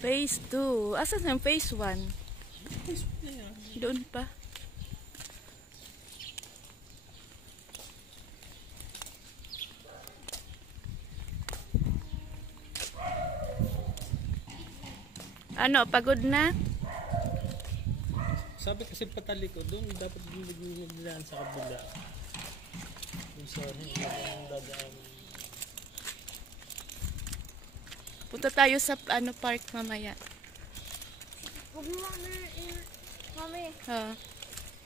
Phase 2. Asan yung phase 1? Doon pa. Ano, pagod na? Sabi kasi patali ko, doon dapat magdadaan sa kabila. Yung sa dadaan. Punta tayo sa ano park mamaya. Huwag mo mami. Ha.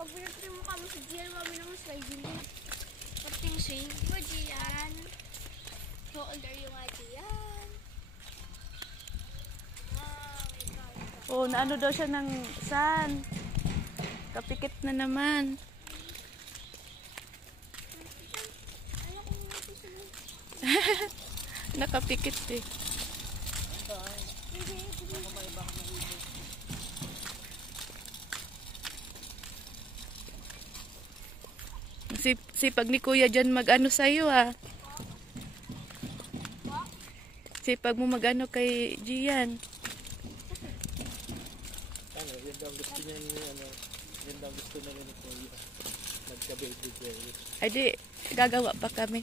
Pag pinatry mo kami sa Gian, mami naman slide yun. Pating swing mo, Gian. So, under yung Gian. Oh, naano daw siya ng san? Kapikit na naman. Nakapikit eh. Sipag ni Kuya dyan mag-ano sa'yo ah. Sipag mo mag-ano kay Gian. Ano, yun daw gusto niya ni ano, yun daw gusto na ni Kuya. Nagka-baby girl. Ay di, gagawa pa kami.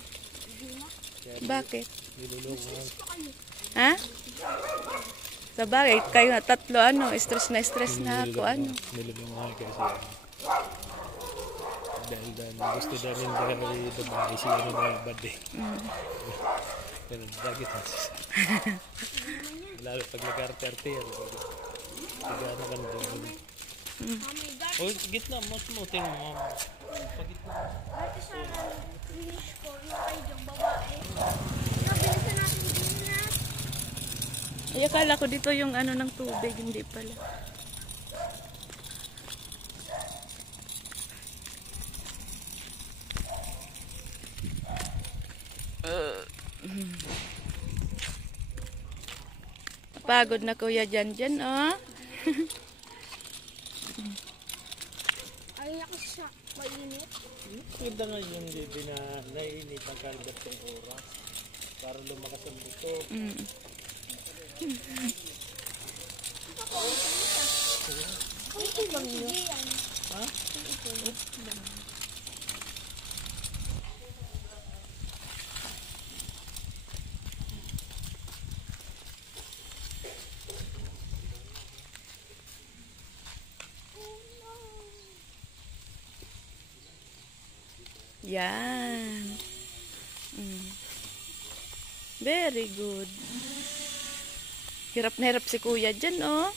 Bakit? Nilulungan. Ha? Sa bagay, kayo na tatlo ano, stress na ako ano. Nilulungan kasi dahil gusto namin dahil babae siya ano na bade. Pero dagit na siya. Lalo pag nag-arte-arte yan. Tigana ka na doon. O, gitna mo, tingin mo. Pag gitna. Dati sana finish ko yung kay yung babae. Nabilisan natin din na. Ay, akala ko dito yung ano ng tubig, hindi pala. Pagod na Kuya Jan, oh. Ay, ako siya. Mainit. Maganda nga yung hindi na naiinit ang kaligat ng oras. Para lumakas ang buto. Ito lang yun. Ha? Yan. Very good. Hirap na hirap si Kuya dyan, oh.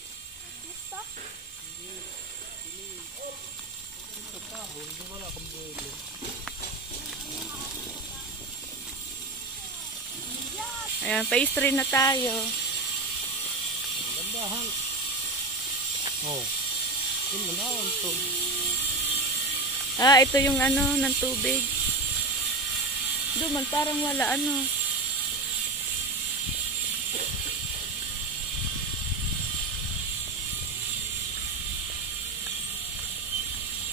Ayan, phase 3 na tayo. Gandahan. Oh. Yun mo na ang to. Ah, ito yung ano, ng tubig. Duman, parang wala ano.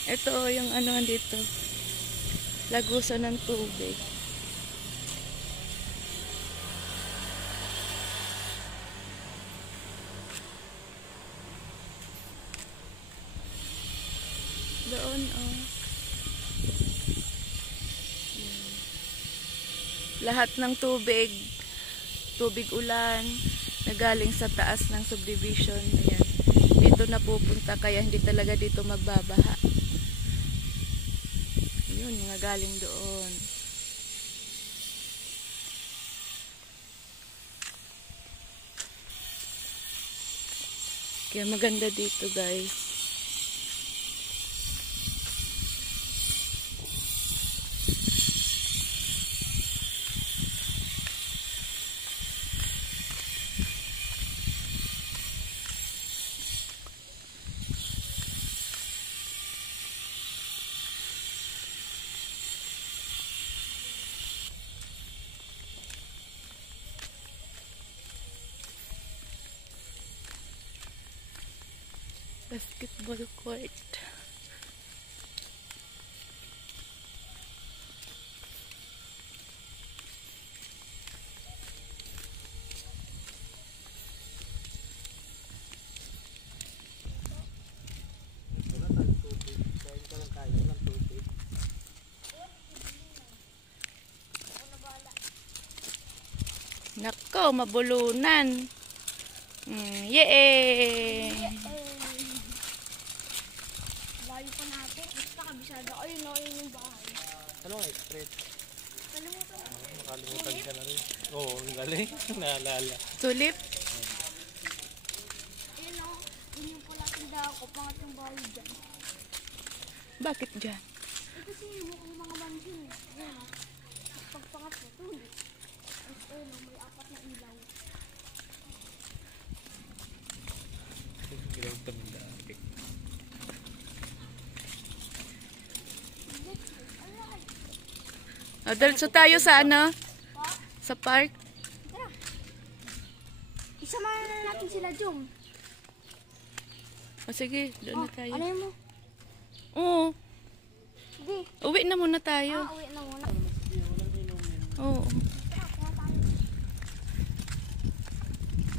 Ito yung ano dito. Lagusan ng tubig. Doon, oh. Lahat ng tubig, tubig ulan, na galing sa taas ng subdivision. Ayan. Dito na pupunta, kaya hindi talaga dito magbabaha. Yun, mga galing doon. Kaya maganda dito, guys. Basketball court. Nako, mabulunan. Yay! Layo pa natin. Basta kabisado. Ayun o, yun yung bahay. Ano nga, straight? Kalimutan mo. Makalimutan ka na rin. Oo, ang galing. Naalala. Tulip. Ayun o, yun yung pula tindahan ko. Pangat yung bahay dyan. Bakit dyan? Kasi mukhang mga mansion. Ayun o. Pagpangat mo, tuloy. Tapos ayun o, may 4 na ilaw. Ginawa pa ng dami. Diretso tayo sa ano? Sa park. Tara. Isama na natin sila, Jom. O sige, doon na tayo. Ano yun mo? Oo, Sige. uwi na muna tayo. Uwi na muna. Oo. Tara, kuha tayo.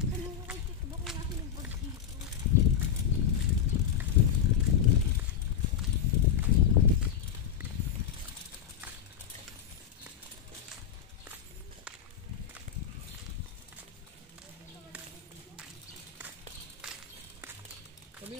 Ano ko kay Tito? Baka natin yung bag dito. Kami